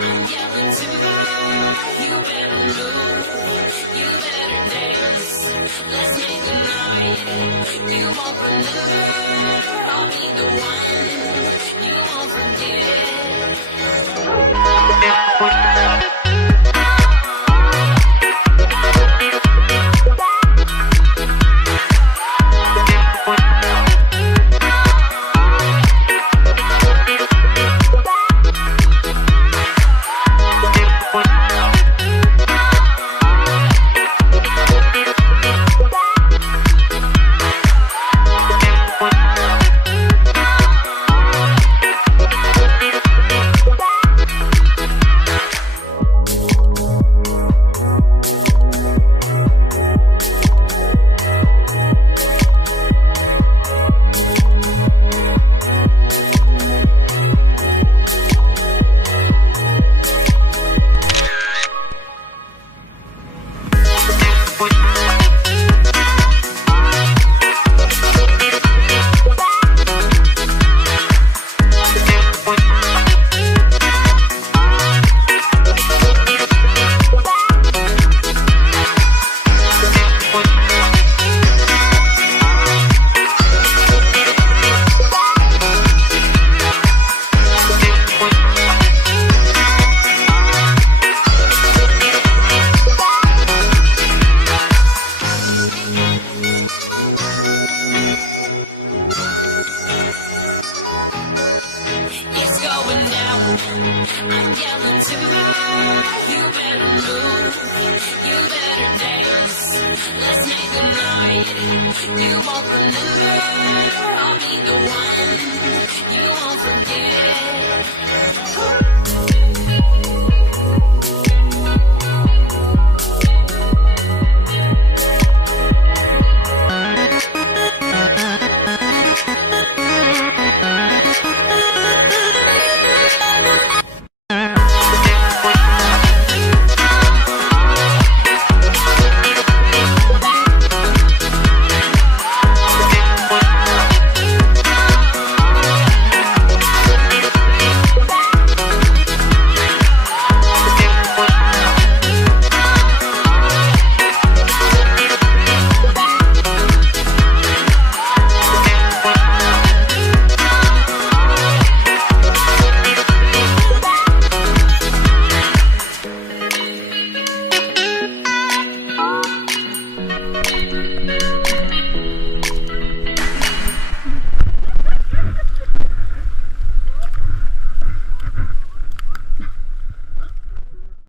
I'm yelling timber, you better move, you better dance. Let's make a night you won't remember. I'll be the one you won't forget. I'm yelling timber, you better move, you better dance. Let's make a night you won't remember. I'll be the one